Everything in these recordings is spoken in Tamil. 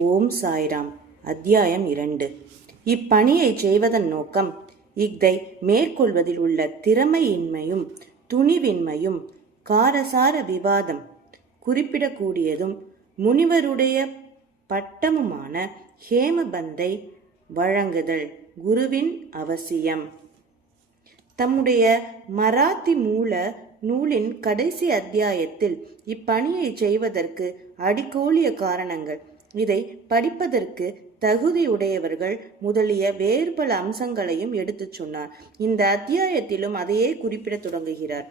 ஓம் சாய்ராம். அத்தியாயம் 2. இப்பணியை செய்வதன் நோக்கம் இதை மேற்கொள்வதில் உள்ள திறமையின்மையும் துணிவின்மையும் காரசார விவாதம் குறிப்பிடக்கூடியதும் முனிவருடைய பட்டமுமான ஹேமபந்தை வழங்குதல் குருவின் அவசியம். தம்முடைய மராத்தி மூல நூலின் கடைசி அத்தியாயத்தில் இப்பணியை செய்வதற்கு அடிக்கோலிய காரணங்கள், இதை படிப்பதற்கு தகுதியுடையவர்கள் முதலிய வேறு பல அம்சங்களையும் எடுத்துச் சொன்னார். இந்த அத்தியாயத்திலும் அதையே குறிப்பிட தொடங்குகிறார்.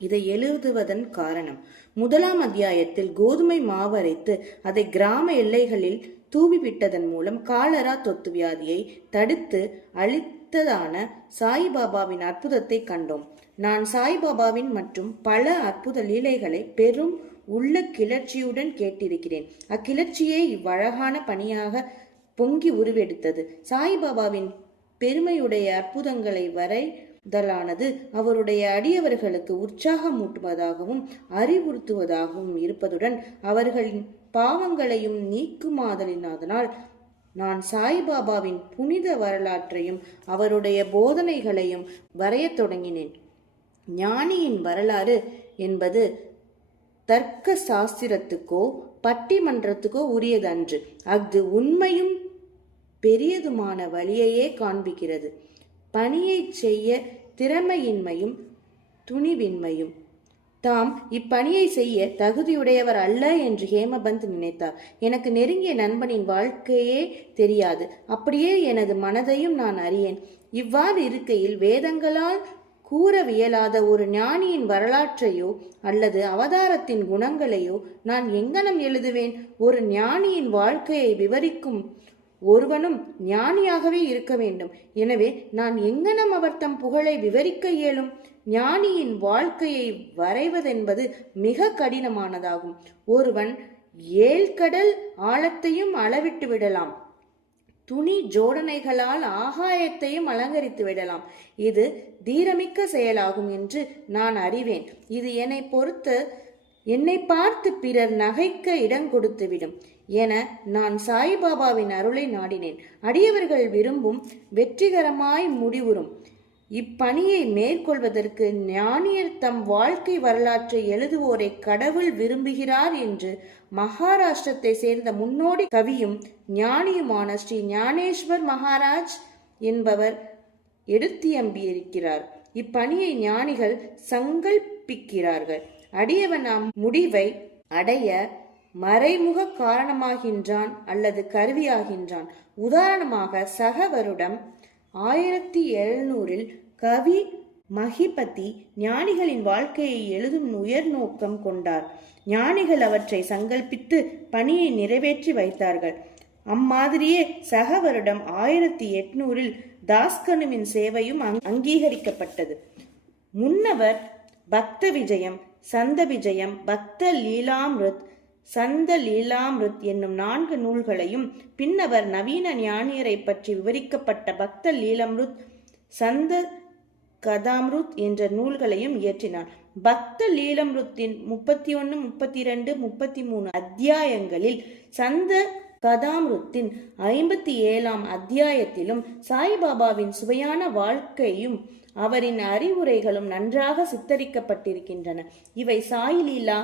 இதை எழுதுவதன் காரணம், முதலாம் அத்தியாயத்தில் கோதுமை மாவரைத்து அதை கிராம எல்லைகளில் தூவிவிட்டதன் மூலம் காலரா தொத்து வியாதியை தடுத்து அளித்ததான சாய்பாபாவின் அற்புதத்தை கண்டோம். நான் சாய்பாபாவின் மற்றும் பல அற்புத லீலைகளை பெரும் உள்ள கிளர்ச்சியுடன் கேட்டிருக்கிறேன். அக்கிளர்ச்சியே இவ்வழகான பணியாக பொங்கி உருவெடுத்தது. சாய்பாபாவின் பெருமையுடைய அற்புதங்களை வரைதலானது அவருடைய அடியவர்களுக்கு உற்சாகமூட்டுவதாகவும் அறிவுறுத்துவதாகவும் இருப்பதுடன் அவர்களின் பாவங்களையும் நீக்குமாதலினாதனால் நான் சாய்பாபாவின் புனித வரலாற்றையும் அவருடைய போதனைகளையும் வரையத் தொடங்கினேன். ஞானியின் வரலாறு என்பது தர்க்க சாஸ்திரத்துக்கோ பட்டிமன்றத்துக்கோ உரியதன்று. அஃது உண்மையும் பெரியதுமான வழியையே காண்பிக்கிறது. பணியை செய்ய திறமையின்மையும் துணிவின்மையும். தாம் இப்பணியை செய்ய தகுதியுடையவர் அல்ல என்று ஹேமபந்த் நினைத்தார். எனக்கு நெருங்கிய நண்பனின் வாழ்க்கையே தெரியாது, அப்படியே எனது மனதையும் நான் அறியேன். இவ்வாறு இருக்கையில் வேதங்களால் கூறவியலாத ஒரு ஞானியின் வரலாற்றையோ அல்லது அவதாரத்தின் குணங்களையோ நான் எங்கனம் எழுதுவேன்? ஒரு ஞானியின் வாழ்க்கையை விவரிக்கும் ஒருவனும் ஞானியாகவே இருக்க வேண்டும். எனவே நான் எங்கனம் அவர் தம் புகழை விவரிக்க இயலும்? ஞானியின் வாழ்க்கையை வரைவதென்பது மிக கடினமானதாகும். ஒருவன் ஏழ்கடல் ஆழத்தையும் அளவிட்டு விடலாம், துணி ஜோடனைகளால் ஆகாயத்தையும் அலங்கரித்து விடலாம். இது தீரமிக்க செயலாகும் என்று நான் அறிவேன். இது என்னை பார்த்து பிறர் நகைக்க இடம் கொடுத்துவிடும் என நான் சாய்பாபாவின் அருளை நாடினேன். அடியவர்கள் விரும்பும் வெற்றிகரமாய் முடிவுறும் இப்பணியை மேற்கொள்வதற்கு ஞானியர் தம் வாழ்க்கை வரலாற்றை எழுதுவோரை கடவுள் விரும்புகிறார் என்று மகாராஷ்டிரத்தை சேர்ந்த முன்னோடி கவியும் ஞானியுமான ஸ்ரீ ஞானேஸ்வர் மகாராஜ் என்பவர் எடுத்தியம்பியிருக்கிறார். இப்பணியை ஞானிகள் சங்கல்பிக்கிறார்கள். அடியவன் முடிவை அடைய மறைமுக காரணமாகின்றான் அல்லது கருவியாகின்றான். உதாரணமாக சக வருடம் 1700 கவி மகிபதி ஞானிகளின் வாழ்க்கையை எழுதும் உயர் நோக்கம் கொண்டார். ஞானிகள் அவற்றை சங்கல்பித்து பணியை நிறைவேற்றி வைத்தார்கள். அம்மாதிரியே சக வருடம் 1800 தாஸ்கனுவின் சேவையும் அங்கீகரிக்கப்பட்டது. முன்னவர் பக்த விஜயம், சந்த விஜயம், பக்த லீலாமிருத், சந்த லீலாமிருத் என்னும் 4 நூல்களையும், பின்னவர் நவீன ஞானியரை பற்றி விவரிக்கப்பட்ட பக்த லீலாமிருத், சந்த கதாமிருத் என்ற நூல்களையும் இயற்றினார். பக்த லீலாமிருத்தின் 31, 32, 33 அத்தியாயங்களில், சந்த கதாமிருத்தின் 57ஆம் அத்தியாயத்திலும் சாய்பாபாவின் சுவையான வாழ்க்கையும் அவரின் அறிவுரைகளும் நன்றாக சித்தரிக்கப்பட்டிருக்கின்றன. இவை சாய் லீலா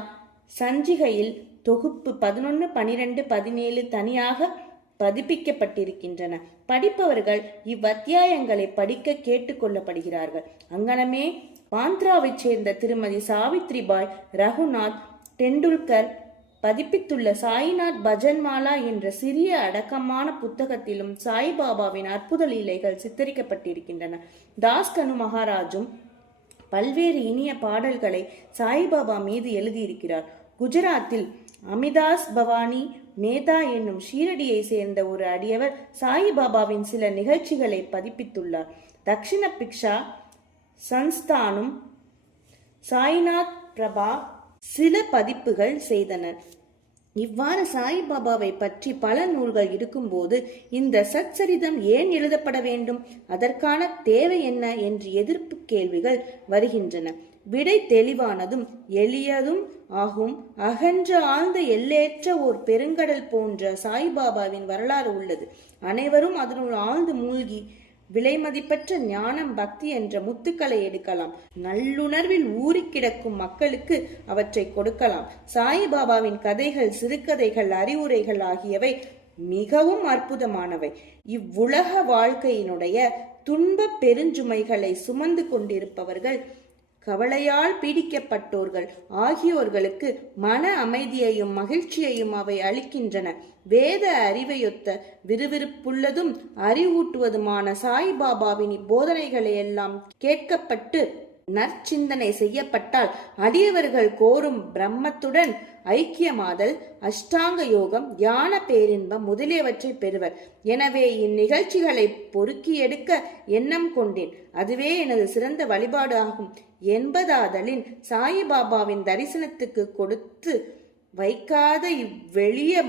சஞ்சிகையில் தொகுப்பு 11, 12, 17 தனியாக பதிப்பிக்கப்பட்டிருக்கின்றன. படிப்பவர்கள் இவ்வத்தியாயங்களை படிக்க கேட்டுக்கொள்ளப்படுகிறார்கள். அங்கனமே பாந்த்ராவைச் சேர்ந்த திருமதி சாவித்ரிபாய் ரகுநாத் டெண்டுல்கர் பதிப்பித்துள்ள சாய்நாத் பஜன்மாலா என்ற சிறிய அடக்கமான புத்தகத்திலும் சாய்பாபாவின் அற்புத லீலைகள் சித்தரிக்கப்பட்டிருக்கின்றன. தாஸ்கனு மகாராஜும் பல்வேறு இனிய பாடல்களை சாய்பாபா மீது எழுதியிருக்கிறார். குஜராத்தில் அமிதாஸ் பவானி மேதா என்னும் ஷீரடியை சேர்ந்த ஒரு அடியவர் சாய்பாபாவின் சில நிகழ்ச்சிகளை பதிப்பித்துள்ளார். தக்ஷிண பிக்ஷா சன்ஸ்தானும் சாய்நாத் பிரபா சில பதிப்புகள் செய்தனர். இவ்வாறு சாய்பாபாவை பற்றி பல நூல்கள் இருக்கும்போது இந்த சச்சரிதம் ஏன் எழுதப்பட வேண்டும், அதற்கான தேவை என்ன என்று எதிர்ப்பு கேள்விகள் வருகின்றன. விடை தெளிவானதும் எளியதும் ஆகும். அகன்ற ஆழ்ந்த எல்லையற்ற ஓர் பெருங்கடல் போன்ற சாய்பாபாவின் வரலாறு உள்ளது. அனைவரும் அதனுள் ஆழ்ந்து மூழ்கி விலைமதிப்பற்ற ஞானம், பக்தி என்ற முத்துக்களை எடுக்கலாம். நல்லுணர்வில் ஊறி கிடக்கும் மக்களுக்கு அவற்றை கொடுக்கலாம். சாய்பாபாவின் கதைகள், சிறுகதைகள், அறிவுரைகள் ஆகியவை மிகவும் அற்புதமானவை. இவ்வுலக வாழ்க்கையினுடைய துன்ப பெருஞ்சுமைகளை சுமந்து கொண்டிருப்பவர்கள், கவலையால் பீடிக்கப்பட்டோர்கள் ஆகியோர்களுக்கு மன அமைதியையும் மகிழ்ச்சியையும் அவை அளிக்கின்றன. வேத அறிவையொத்த விறுவிறுப்புள்ளதும் அறிவூட்டுவதுமான சாய்பாபாவின் போதனைகளை எல்லாம் கேட்கப்பட்டு நற்சிந்தனை செய்யப்பட்டால் அடியவர்கள் கோரும் பிரம்மத்துடன் ஐக்கியமாதல், அஷ்டாங்க யோகம், ஞான பேரின்பம் முதலியவற்றை பெறுவர். எனவே இந்நிகழ்ச்சிகளை பொறுக்கி எடுக்க எண்ணம் கொண்டேன். அதுவே எனது சிறந்த வழிபாடு ஆகும் என்பதாதலின் சாயிபாபாவின் தரிசனத்துக்கு கொடுத்து வைக்காத இவ்வெளிய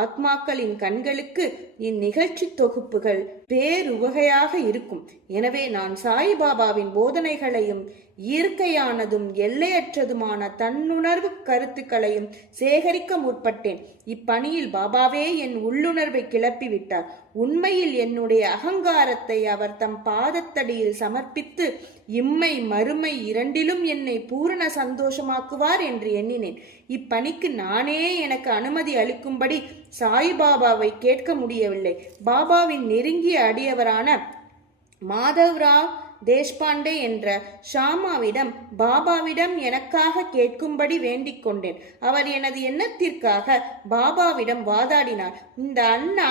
ஆத்மாக்களின் கண்களுக்கு இந்நிகழ்ச்சி தொகுப்புகள் பேருவகையாக இருக்கும். எனவே நான் சாய்பாபாவின் போதனைகளையும் இயற்கையானதும் எல்லையற்றதுமான தன்னுணர்வு கருத்துக்களையும் சேகரிக்க முற்பட்டேன். இப்பணியில் பாபாவே என் உள்ளுணர்வை கிளப்பிவிட்டார். உண்மையில் என்னுடைய அகங்காரத்தை அவர் தம் பாதத்தடியில் சமர்ப்பித்து இம்மை மறுமை இரண்டிலும் என்னை பூரண சந்தோஷமாக்குவார் என்று எண்ணினேன். இப்பணிக்கு நானே எனக்கு அனுமதி அளிக்கும்படி சாய்பாபாவை கேட்க முடியவில்லை. பாபாவின் நெருங்கிய அடியவரான மாதவ்ராவ் தேஷ்பாண்டே என்ற ஷாமாவிடம் பாபாவிடம் எனக்காக கேட்கும்படி வேண்டிக் கொண்டேன். அவர் எனது எண்ணத்திற்காக பாபாவிடம் வாதாடினார். இந்த அண்ணா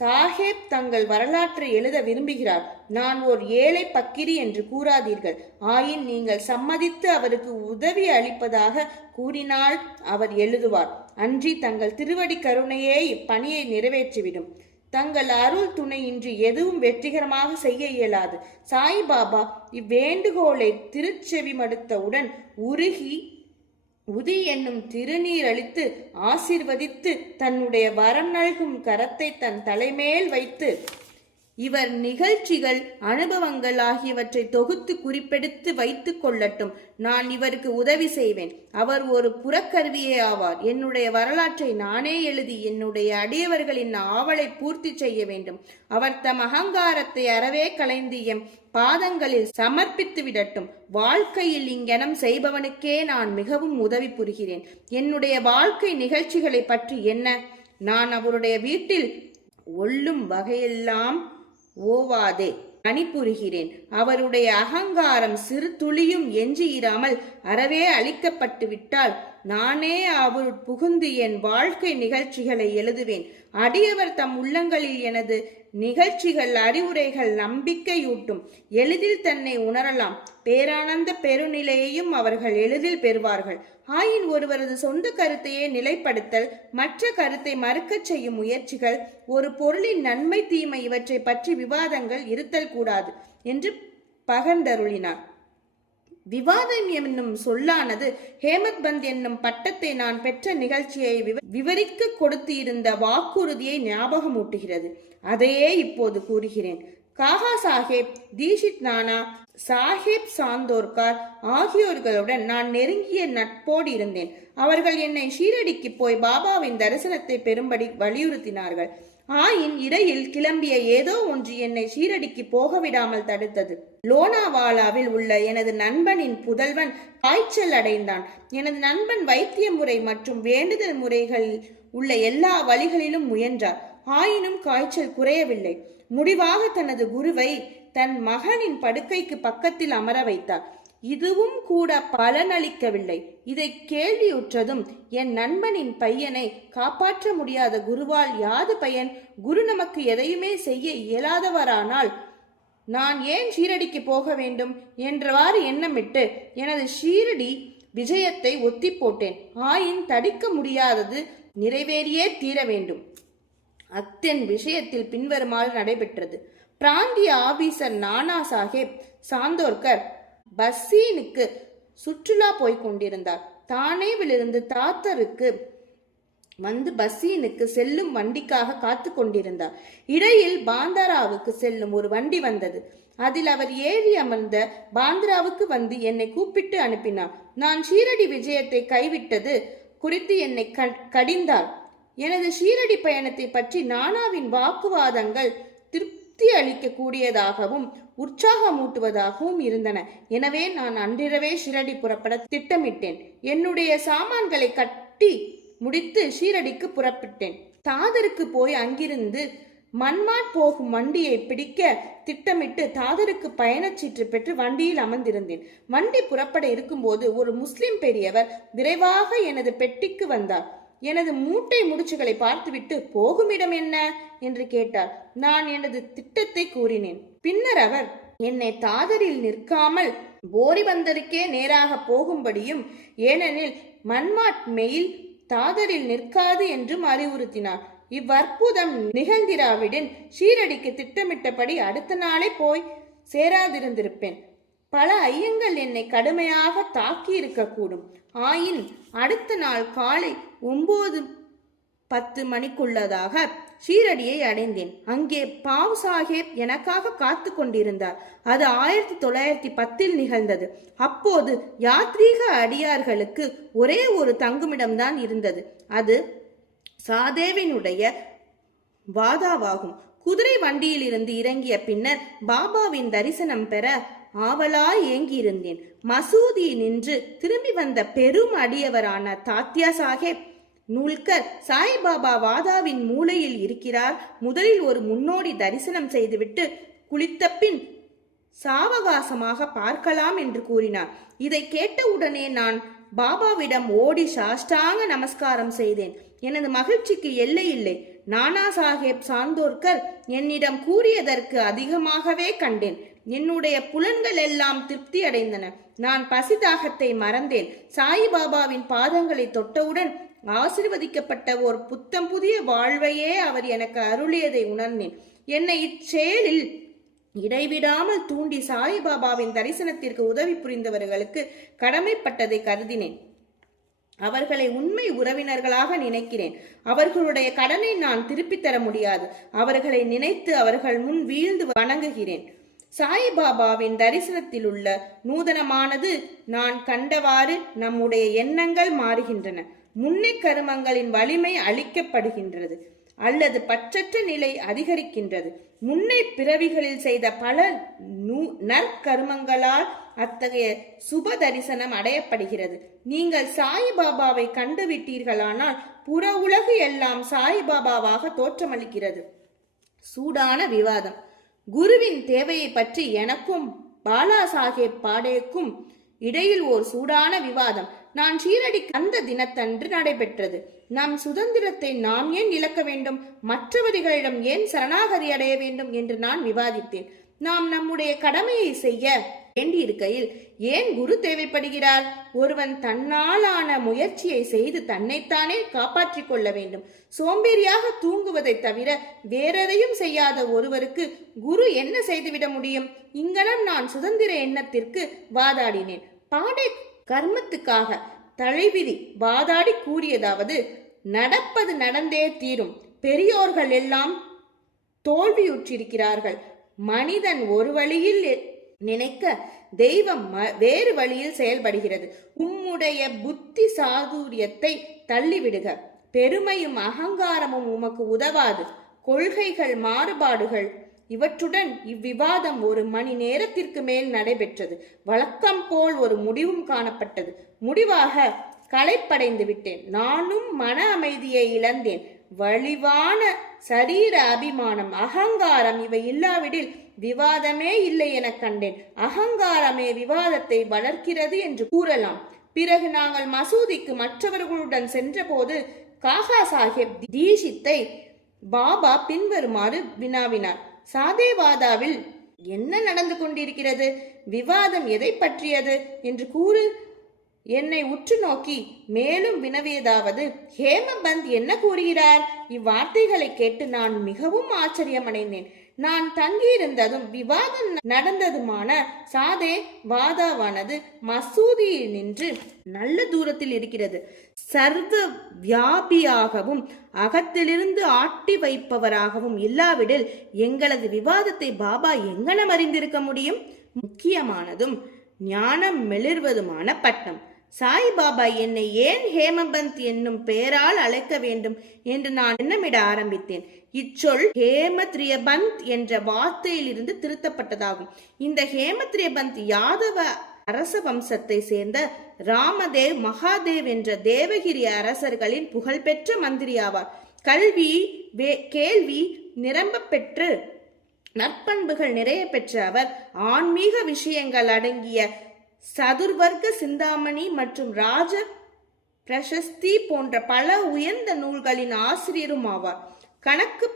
சாஹேப் தங்கள் வரலாற்றை எழுத விரும்புகிறார். நான் ஒரு ஏழை பக்கிரி என்று கூறாதீர்கள். ஆயின் நீங்கள் சம்மதித்து அவருக்கு உதவி அளிப்பதாக கூறினால் அவர் எழுதுவார். அன்றி தங்கள் திருவடி கருணையே இப்பணியை நிறைவேற்றிவிடும். தங்கள் அருள் துணையின்றி எதுவும் வெற்றிகரமாக செய்ய இயலாது. சாய்பாபா இவ்வேண்டுகோளை திருச்செவி மடுத்தவுடன் உருகி உதி என்னும் திருநீர் அளித்து ஆசீர்வதித்து தன்னுடைய வரம் நல்கும் கரத்தை தன் தலைமேல் வைத்து இவர் நிகழ்ச்சிகள், அனுபவங்கள் ஆகியவற்றை தொகுத்து குறிப்பெடுத்து வைத்துக் கொள்ளட்டும். நான் இவருக்கு உதவி செய்வேன். அவர் ஒரு புறக்கருவியே ஆவார். என்னுடைய வரலாற்றை நானே எழுதி என்னுடைய அடியவர்களின் ஆவலை பூர்த்தி செய்ய வேண்டும். அவர் தம் அகங்காரத்தை அறவே களைந்து எம் பாதங்களில் சமர்ப்பித்து விடட்டும். வாழ்க்கையில் இங்கனம் செய்பவனுக்கே நான் மிகவும் உதவி புரிகிறேன். என்னுடைய வாழ்க்கை நிகழ்ச்சிகளை பற்றி என்ன? நான் அவருடைய வீட்டில் ஒள்ளும் வகையெல்லாம் ஓவாதே பணிபுரிகிறேன். அவருடைய அகங்காரம் சிறு துளியும் எஞ்சியிராமல் அறவே அழிக்கப்பட்டு விட்டால் நானே அவர் புகுந்து என் வாழ்க்கை நிகழ்ச்சிகளை எழுதுவேன். அடியவர் தம் உள்ளங்களில் எனது நிகழ்ச்சிகள், அறிவுரைகள் நம்பிக்கையூட்டும். எளிதில் தன்னை உணரலாம். பேரானந்த பெருநிலையையும் அவர்கள் எளிதில் பெறுவார்கள். ஆயின் ஒருவரது சொந்த கருத்தையே நிலைப்படுத்தல், மற்ற கருத்தை மறுக்கச் செய்யும் முயற்சிகள், ஒரு பொருளின் நன்மை தீமை இவற்றை பற்றி விவாதங்கள் இருத்தல் கூடாது என்று பகர்ந்தருளினார். விவாதம் என்னும் சொல்லானது ஹேமத் பந்த் என்னும் பட்டத்தை நான் பெற்ற நிகழ்ச்சியை விவரிக்க கொடுத்து இருந்த வாக்குறுதியை ஞாபகமூட்டுகிறது. அதையே இப்போது கூறுகிறேன். காகா சாஹேப், தீஷித் நானா, சாஹேப் சாந்தோர்கர் ஆகியோர்களுடன் நான் நெருங்கிய நட்போடு இருந்தேன். அவர்கள் என்னை ஷீரடிக்கு போய் பாபாவின் தரிசனத்தை பெறும்படி வலியுறுத்தினார்கள். ஆயின் இடையில் கிளம்பிய ஏதோ ஒன்று என்னை ஷீரடிக்கு போக விடாமல் தடுத்தது. லோனாவாலாவில் உள்ள எனது நண்பனின் புதல்வன் காய்ச்சல் அடைந்தான். எனது நண்பன் வைத்திய முறை மற்றும் வேண்டுதல் முறைகளில் உள்ள எல்லா வழிகளிலும் முயன்றார். ஆயினும் காய்ச்சல் குறையவில்லை. முடிவாக தனது குருவை தன் மகனின் படுக்கைக்கு பக்கத்தில் அமர வைத்தார். இதுவும் கூட பலனளிக்கவில்லை. இதை கேள்வியுற்றதும் என் நண்பனின் பையனை காப்பாற்ற முடியாத குருவால் யாது பயன்? குரு நமக்கு எதையுமே செய்ய இயலாதவரானால் நான் ஏன் ஷீரடிக்கு போக வேண்டும் என்றவாறு எண்ணமிட்டு எனது ஷீரடி விஜயத்தை ஒத்தி போட்டேன். ஆயின் தடுக்க முடியாதது நிறைவேறியே தீர வேண்டும். அத்தன் விஷயத்தில் பின்வருமாறு நடைபெற்றது. பிராந்திய ஆபீசர் நானா சாஹேப் சாந்தோர்கர் பஸ்ஸீனுக்கு சுற்றுலா போய்க் கொண்டிருந்தார். தானேவிலிருந்து தாத்தருக்கு வந்து பஸ்ஸீனுக்கு செல்லும் வண்டிக்காக காத்து கொண்டிருந்தார். இடையில் பாந்தாராவுக்கு செல்லும் ஒரு வண்டி வந்தது. அதில் அவர் ஏறி அமர்ந்த பாந்திராவுக்கு வந்து என்னை கூப்பிட்டு அனுப்பினார். நான் ஷீரடி விஜயத்தை கைவிட்டது குறித்து என்னை கடிந்தார். எனது ஷீரடி பயணத்தை பற்றி நானாவின் வாக்குவாதங்கள் திருப்தி அளிக்க கூடியதாகவும் உற்சாகமூட்டுவதாகவும் இருந்தன. எனவே நான் அன்றிரவே ஷீரடி புறப்பட திட்டமிட்டேன். என்னுடைய சாமான்களை கட்டி முடித்து ஷீரடிக்கு புறப்பட்டேன். தாதருக்கு போய் அங்கிருந்து மன்மாட் போகும் வண்டியை பிடிக்க திட்டமிட்டு தாதருக்கு பயணச்சீட்டு பெற்று வண்டியில் அமர்ந்திருந்தேன். வண்டி புறப்பட இருக்கும்போது ஒரு முஸ்லிம் பெரியவர் விரைவாக எனது பெட்டிக்கு வந்தார். எனது மூட்டை முடிச்சுகளை பார்த்துவிட்டு போகும் இடம் என்ன என்று கேட்டார். நான் எனது திட்டத்தை கூறினேன். பின்னர் அவர் என்னை தாதரில் நிற்காமல் போரிபந்தருக்கே நேராக போகும்படியும், ஏனெனில் மன்மாட் மெயில் தாதரில் நிற்காது என்றும் அறிவுறுத்தினார். இவ்வற்புதம் நிகழ்ந்திராவிடன் ஷீரடிக்கு திட்டமிட்டபடி அடுத்த நாளே போய் சேராதிருந்திருப்பேன். பல ஐயங்கள் என்னை கடுமையாக தாக்கி இருக்கக்கூடும். ஆயின் அடுத்த நாள் காலை 9-10 மணிக்குள்ளதாக ஷீரடியை அடைந்தேன். அங்கே பாவ் சாஹேப் எனக்காக காத்து கொண்டிருந்தார். அது 1910 நிகழ்ந்தது. அப்போது யாத்ரீக அடியார்களுக்கு ஒரே ஒரு தங்குமிடம்தான் இருந்தது. அது சாதேவினுடைய வாதாவாகும். குதிரை வண்டியில் இருந்து இறங்கிய பின்னர் பாபாவின் தரிசனம் பெற ஆவலாய் ஏங்கியிருந்தேன். மசூதி நின்று திரும்பி வந்த பெரும் அடியவரான தாத்யா சாஹேப் நூல்கர், சாய்பாபா வாதாவின் மூலையில் இருக்கிறார், முதலில் ஒரு முன்னோடி தரிசனம் செய்துவிட்டு குளித்த பின் சாவகாசமாக பார்க்கலாம் என்று கூறினார். இதை கேட்டவுடனே நான் பாபாவிடம் ஓடி சாஷ்டாங்க நமஸ்காரம் செய்தேன். எனது மகிழ்ச்சிக்கு எல்லை இல்லை. நானா சாஹேப் சாந்தோர்கர் என்னிடம் கூறியதற்கு அதிகமாகவே கண்டேன். என்னுடைய புலன்கள் எல்லாம் திருப்தி அடைந்தன. நான் பசிதாகத்தை மறந்தேன். சாயிபாபாவின் பாதங்களை தொட்டவுடன் ஆசிர்வதிக்கப்பட்ட ஒரு புத்தம் புதிய வாழ்வையே அவர் எனக்கு அருளியதை உணர்ந்தேன். என்னை இச்செயலில் இடைவிடாமல் தூண்டி சாயிபாபாவின் தரிசனத்திற்கு உதவி புரிந்தவர்களுக்கு கடமைப்பட்டதை கருதினேன். அவர்களை உண்மை உறவினர்களாக நினைக்கிறேன். அவர்களுடைய கடனை நான் திருப்பித் தர முடியாது. அவர்களை நினைத்து அவர்கள் முன் வீழ்ந்து வணங்குகிறேன். சாயிபாபாவின் தரிசனத்தில் உள்ள நூதனமானது நான் கண்டவாறு நம்முடைய எண்ணங்கள் மாறுகின்றன. முன்னை கருமங்களின் வலிமை அளிக்கப்படுகின்றது அல்லது பற்றற்ற நிலை அதிகரிக்கின்றது. முன்னை பிறவிகளில் செய்த பல நற்கருமங்களால் அத்தகைய சுப தரிசனம் அடையப்படுகிறது. நீங்கள் சாயிபாபாவை கண்டுவிட்டீர்களானால் புற உலகு எல்லாம் சாயிபாபாவாக தோற்றமளிக்கிறது. சூடான விவாதம். குருவின் தேவையை பற்றி எனக்கும் பாலா சாஹேப் பாடேக்கும் இடையில் ஓர் சூடான விவாதம் நான் ஷீரடி அந்த தினத்தன்று நடைபெற்றது. நம் சுதந்திரத்தை நாம் ஏன் இழக்க வேண்டும், மற்றவர்களிடம் ஏன் சரணாகதி அடைய வேண்டும் என்று நான் விவாதித்தேன். நாம் நம்முடைய கடமையை செய்ய வேண்டியிருக்கையில் ஏன் குரு தேவைப்படுகிறார்? ஒருவன் தன்னாலான முயற்சியை செய்து தன்னைத்தானே காப்பாற்றிக் கொள்ள வேண்டும். சோம்பேறியாக தூங்குவதை தவிர வேறெதையும் செய்யாத ஒருவருக்கு குரு என்ன செய்துவிட முடியும்? இங்கனம் நான் சுதந்திர எண்ணத்திற்கு வாதாடினேன். பாடே கர்மத்துக்காக தலைவிதி வாதாடி கூறியதாவது, நடப்பது நடந்தே தீரும். பெரியோர்கள் எல்லாம் தோல்வியுற்றிருக்கிறார்கள். மனிதன் ஒரு வழியில் நினைக்க தெய்வம் வேறு வழியில் செயல்படுகிறது. உம்முடைய புத்தி சாதுரியத்தை தள்ளிவிடுக. பெருமையும் அகங்காரமும் உமக்கு உதவாது. கொள்கைகள் மாறுபாடுகள் இவற்றுடன் இவ்விவாதம் 1 மணி நேரத்திற்கு மேல் நடைபெற்றது. வழக்கம் போல் ஒரு முடிவும் காணப்பட்டது. முடிவாக களைப்படைந்து விட்டேன். நானும் மன அமைதியை இழந்தேன். வலிவான சரீர அபிமானம், அகங்காரம் இவை இல்லாவிடில் விவாதமே இல்லை என கண்டேன். அகங்காரமே விவாதத்தை வளர்க்கிறது என்று கூறலாம். பிறகு நாங்கள் மசூதிக்கு மற்றவர்களுடன் சென்றபோது காகா சாஹேப் தீஷித்தை பாபா பின்வருமாறு வினாவினார். சாதேவாதாவில் என்ன நடந்து கொண்டிருக்கிறது? விவாதம் எதை பற்றியது என்று கூறு. என்னை உற்று நோக்கி மேலும் வினவியதாவது, ஹேமபந்த் என்ன கூறுகிறார்? இவ்வார்த்தைகளை கேட்டு நான் மிகவும் ஆச்சரியமடைந்தேன். நான் தங்கியிருந்ததும் விவாதம் நடந்ததுமான சாதே வாதாவானது மசூதியில் நின்று நல்ல தூரத்தில் இருக்கிறது. சர்வ வியாபியாகவும் அகத்திலிருந்து ஆட்டி வைப்பவராகவும் இல்லாவிடில் எங்களது விவாதத்தை பாபா எங்கனம் அறிந்திருக்க முடியும்? முக்கியமானதும் ஞானம் மெளிர்வதுமான பட்டம். சாய்பாபா என்னை ஏன் ஹேமபந்த் என்னும் பெயரால் அழைக்க வேண்டும் என்று நான் எண்ணமிட ஆரம்பித்தேன். இச்சொல் ஹேமத்ரியபந்த் என்ற வார்த்தையிலிருந்து திருத்தப்பட்டதாகும். இந்த ஹேமத்ரியபந்த் யாதவ அரச வம்சத்தை சேர்ந்த ராமதேவ் மகாதேவ் என்ற தேவகிரி அரசர்களின் புகழ்பெற்ற மந்திரி ஆவார். கல்வி கேள்வி நிரம்ப பெற்று நற்பண்புகள் நிறைய பெற்ற அவர் ஆன்மீக விஷயங்கள் அடங்கிய சதுர்வர்க்க சிந்தாமணி மற்றும் ராஜ பிரசஸ்தி போன்ற பல உயர்ந்த நூல்களின் ஆசிரியரும் ஆவார். கணக்கு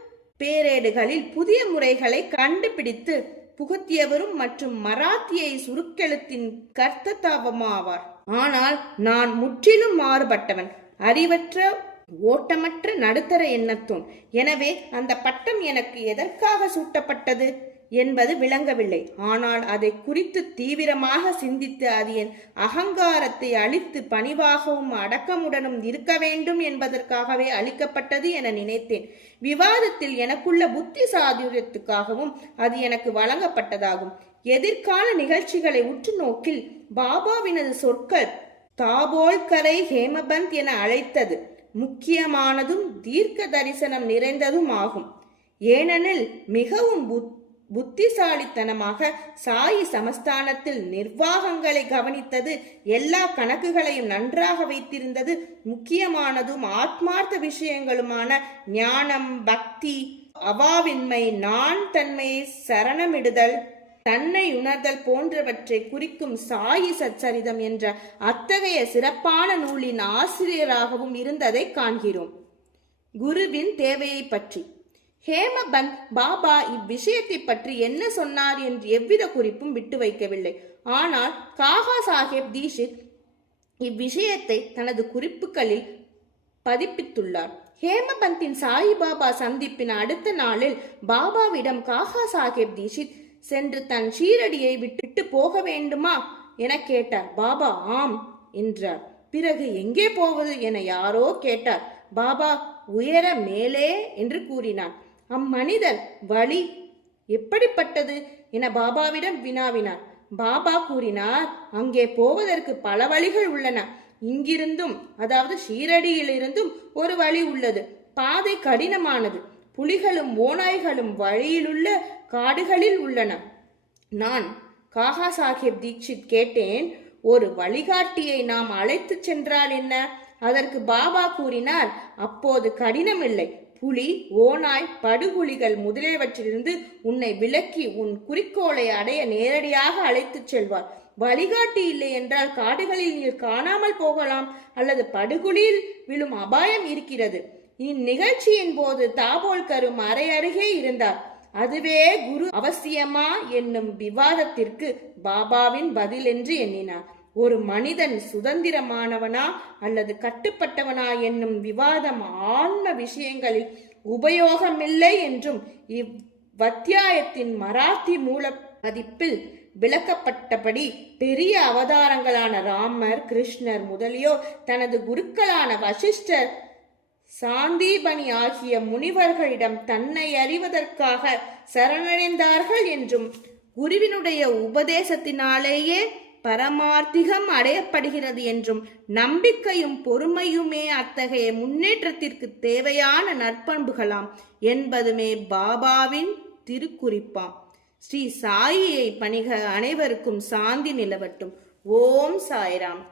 பேரேடுகளில் புதிய முறைகளை கண்டுபிடித்து புகுத்தியவரும் மற்றும் மராத்தியை சுருக்கெழுத்தின் கர்த்ததாவமாவார். ஆனால் நான் முற்றிலும் மாறுபட்டவன், அறிவற்ற ஓட்டமற்ற நடுத்தர எண்ணத்தோன். எனவே அந்த பட்டம் எனக்கு எதற்காக சூட்டப்பட்டது என்பது விளங்கவில்லை. ஆனால் அதை குறித்து தீவிரமாக சிந்தித்து அது என் அகங்காரத்தை அழித்து பணிவாகவும் அடக்கமுடனும் இருக்க வேண்டும் என்பதற்காகவே அளிக்கப்பட்டது என நினைத்தேன். விவாதத்தில் எனக்குள்ள புத்தி சாதுரியத்துக்காகவும் அது எனக்கு வழங்கப்பட்டதாகும். எதிர்கால நிகழ்ச்சிகளை உற்று நோக்கில் பாபாவினது சொற்கள் தாபோல்கரை ஹேமபந்த் என அழைத்தது முக்கியமானதும் தீர்க்க தரிசனம் நிறைந்ததும் ஆகும். ஏனெனில் மிகவும் புத்திசாலித்தனமாக சாயி சமஸ்தானத்தில் நிர்வாகங்களை கவனித்தது, எல்லா கணக்குகளையும் நன்றாக வைத்திருந்தது, முக்கியமானதும் ஆத்மார்த்த விஷயங்களுமான ஞானம், பக்தி, அவாவின்மை, நான் தன்மையை சரணமிடுதல், தன்னை உணர்தல் போன்றவற்றை குறிக்கும் சாயி சச்சரிதம் என்ற அத்தகைய சிறப்பான நூலின் ஆசிரியராகவும் இருந்ததை காண்கிறோம். குருவின் தேவையை பற்றி ஹேமபந்த் பாபா இவ்விஷயத்தை பற்றி என்ன சொன்னார் என்று எவ்வித குறிப்பும் விட்டு வைக்கவில்லை. ஆனால் காகா சாஹேப் தீஷித் இவ்விஷயத்தை தனது குறிப்புகளில் பதிப்பித்துள்ளார். ஹேமபந்தின் சாயிபாபா சந்திப்பின் அடுத்த நாளில் பாபாவிடம் காகா சாஹேப் தீஷித் சென்று தன் ஷீரடியை விட்டு போக வேண்டுமா என கேட்டார். பாபா ஆம் என்றார். பிறகு எங்கே போவது என யாரோ கேட்டார். பாபா உயர மேலே என்று கூறினார். அம்மனிதர் வழி எப்படிப்பட்டது என பாபாவிடம் வினாவினார். பாபா கூறினார், அங்கே போவதற்கு பல வழிகள் உள்ளன. இங்கிருந்தும், அதாவது ஷீரடியிலிருந்தும் ஒரு வழி உள்ளது. பாதை கடினமானது. புலிகளும் ஓநாய்களும் வழியிலுள்ள காடுகளில் உள்ளன. நான் காகா சாஹேப் தீட்சித் கேட்டேன், ஒரு வழிகாட்டியை நாம் அழைத்து சென்றால் என்ன? அதற்கு பாபா கூறினார், அப்போது கடினமில்லை. புலி, ஓநாய், படுகுழிகள் முதலியவற்றிலிருந்து உன்னை விலக்கி உன் குறிக்கோளை அடைய நேரடியாக அழைத்து செல்வார். வழிகாட்டி இல்லை என்றால் காடுகளில் நீர் காணாமல் போகலாம் அல்லது படுகுழியில் விழும் அபாயம் இருக்கிறது. இந்நிகழ்ச்சியின் போது தாபோல்கரும் அறை அருகே இருந்தார். அதுவே குரு அவசியமா என்னும் விவாதத்திற்கு பாபாவின் பதில் என்று எண்ணினார். ஒரு மனிதன் சுதந்திரமானவனா அல்லது கட்டுப்பட்டவனா என்னும் விவாதம் ஆன்ம விஷயங்களில் உபயோகமில்லை என்றும் இவ்வத்தியாயத்தின் மராத்தி மூல பதிப்பில் விளக்கப்பட்டபடி பெரிய அவதாரங்களான ராமர், கிருஷ்ணர் முதலியோர் தனது குருக்களான வசிஷ்டர், சாந்தீபனி ஆகிய முனிவர்களிடம் தன்னை அறிவதற்காக சரணடைந்தார்கள் என்றும் குருவினுடைய உபதேசத்தினாலேயே பரமார்த்திகம் அடையப்படுகிறது என்றும் நம்பிக்கையும் பொறுமையுமே அத்தகைய முன்னேற்றத்திற்கு தேவையான நற்பண்புகளாம் என்பதுமே பாபாவின் திருக்குறிப்பாம். ஸ்ரீ சாயியை பணிக. அனைவருக்கும் சாந்தி நிலவட்டும். ஓம் சாய்ராம்.